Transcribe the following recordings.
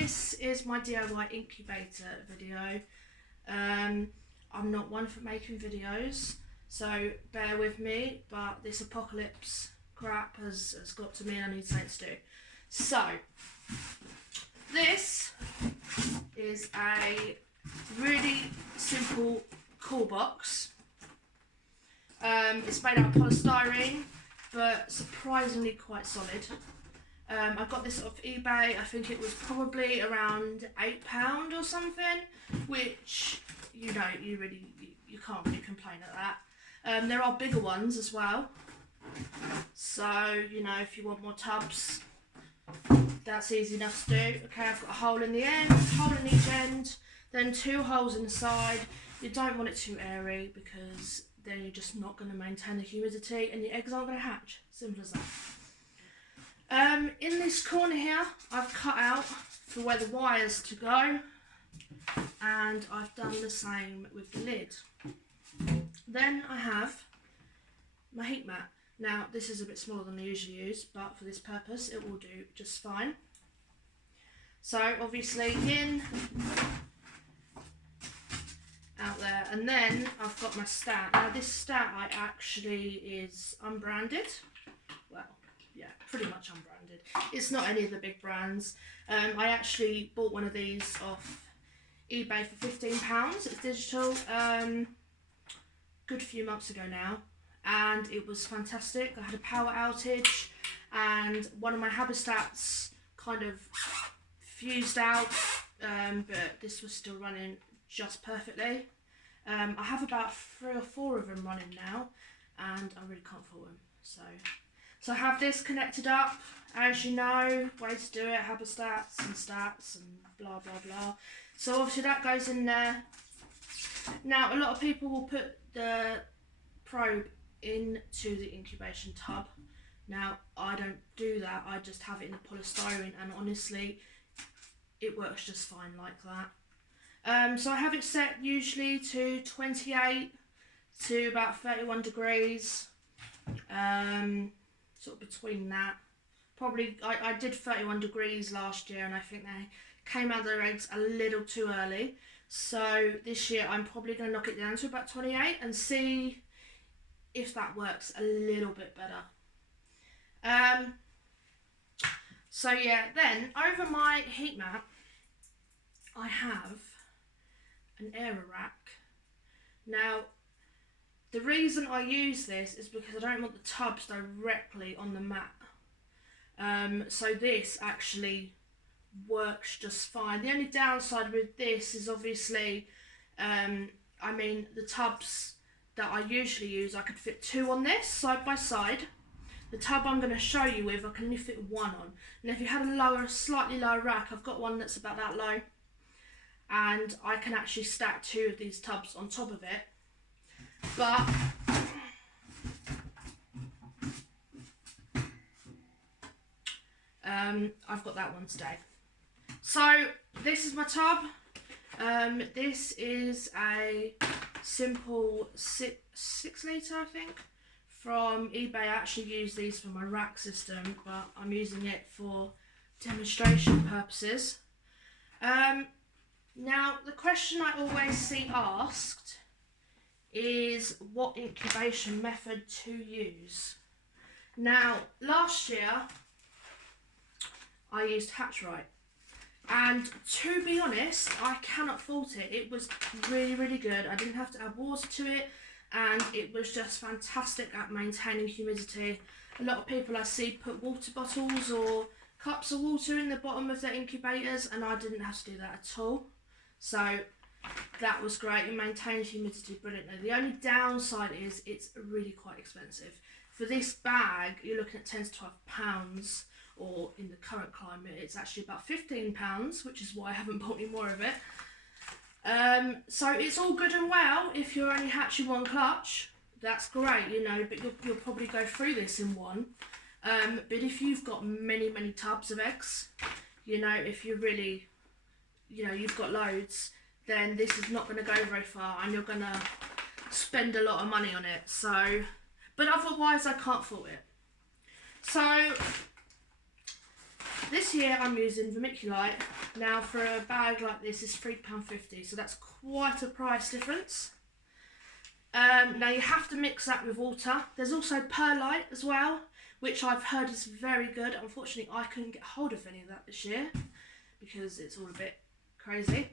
this is my DIY incubator video. I'm not one for making videos, so bear with me, but this apocalypse crap has got to me and I need something to do. So, this is a really simple cool box. It's made out of polystyrene, but surprisingly quite solid. I got this off eBay. I think it was probably around £8 or something, which you can't really complain at that. There are bigger ones as well, so if you want more tubs, that's easy enough to do. Okay, I've got a hole in the end, hole in each end, then 2 holes in the side. You don't want it too airy because then you're just not going to maintain the humidity and your eggs aren't going to hatch. Simple as that. In this corner here, I've cut out for where the wires to go, and I've done the same with the lid. Then I have my heat mat. Now this is a bit smaller than I usually use, but for this purpose it will do just fine. So obviously in, out there, and then I've got my stat. Now this stat actually is unbranded. Well, yeah, pretty much unbranded. It's not any of the big brands. I actually bought one of these off eBay for £15. It's digital. Good few months ago now, and it was fantastic. I had a power outage and one of my habitats kind of fused out, but this was still running just perfectly. I have about 3 or 4 of them running now, and I really can't fault them. So I have this connected up, as you know, way to do it, habitats and stats and blah blah blah. So obviously that goes in there. Now a lot of people will put the probe into the incubation tub. Now I don't do that, I just have it in the polystyrene, and honestly it works just fine like that. So I have it set usually to 28 to about 31 degrees, sort of between that. Probably I did 31 degrees last year, and I think they came out of their eggs a little too early. So this year I'm probably going to knock it down to about 28 and see if that works a little bit better. So yeah, then over my heat mat I have an air rack. Now the reason I use this is because I don't want the tubs directly on the mat. So this actually works just fine. The only downside with this is obviously, the tubs that I usually use, I could fit 2 on this side by side. The tub I'm going to show you with, I can only fit 1 on. And if you had a slightly lower rack, I've got one that's about that low, and I can actually stack 2 of these tubs on top of it. But I've got that one today. So this is my tub. This is a simple 6 litre, I think, from eBay. I actually use these for my rack system, but I'm using it for demonstration purposes. Now the question I always see asked is what incubation method to use. Now last year I used Hatchright, and to be honest I cannot fault it. It was really good. I didn't have to add water to it, and it was just fantastic at maintaining humidity. A lot of people I see put water bottles or cups of water in the bottom of their incubators, and I didn't have to do that at all. So that was great. It maintained humidity brilliantly. The only downside is it's really quite expensive. For this bag you're looking at £10 to £12, or in the current climate it's actually about £15, which is why I haven't bought any more of it. So it's all good and well if you're only hatching 1 clutch, that's great, but you'll probably go through this in 1. But if you've got many tubs of eggs, if you really, you've got loads, then this is not going to go very far, and you're going to spend a lot of money on it. So, but otherwise I can't fault it. So This year I'm using vermiculite. Now for a bag like this is £3.50, so that's quite a price difference. Now you have to mix that with water. There's also perlite as well, which I've heard is very good. Unfortunately, I couldn't get hold of any of that this year because it's all a bit crazy.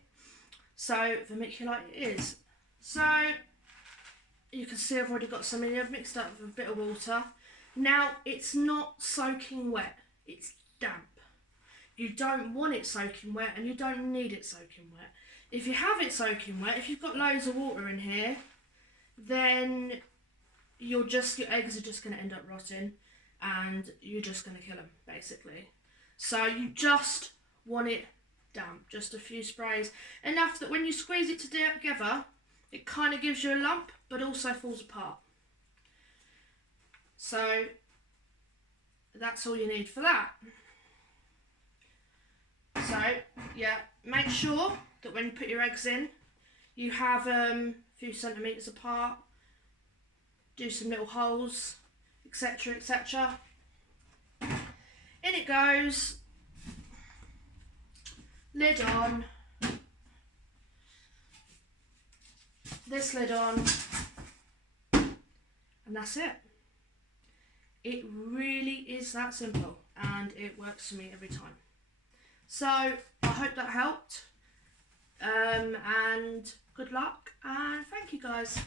So vermiculite it is. So you can see I've already got some in here. I've mixed up with a bit of water. Now it's not soaking wet, it's damp. You don't want it soaking wet and you don't need it soaking wet. If you have it soaking wet, if you've got loads of water in here, then your eggs are just going to end up rotting and you're just going to kill them, basically. So you just want it damp, just a few sprays. Enough that when you squeeze it together, it kind of gives you a lump, but also falls apart. So that's all you need for that. So, yeah, make sure that when you put your eggs in, you have a few centimetres apart, do some little holes, etc, etc. In it goes, lid on, this lid on, and that's it. It really is that simple and it works for me every time. So I hope that helped, and good luck and thank you guys.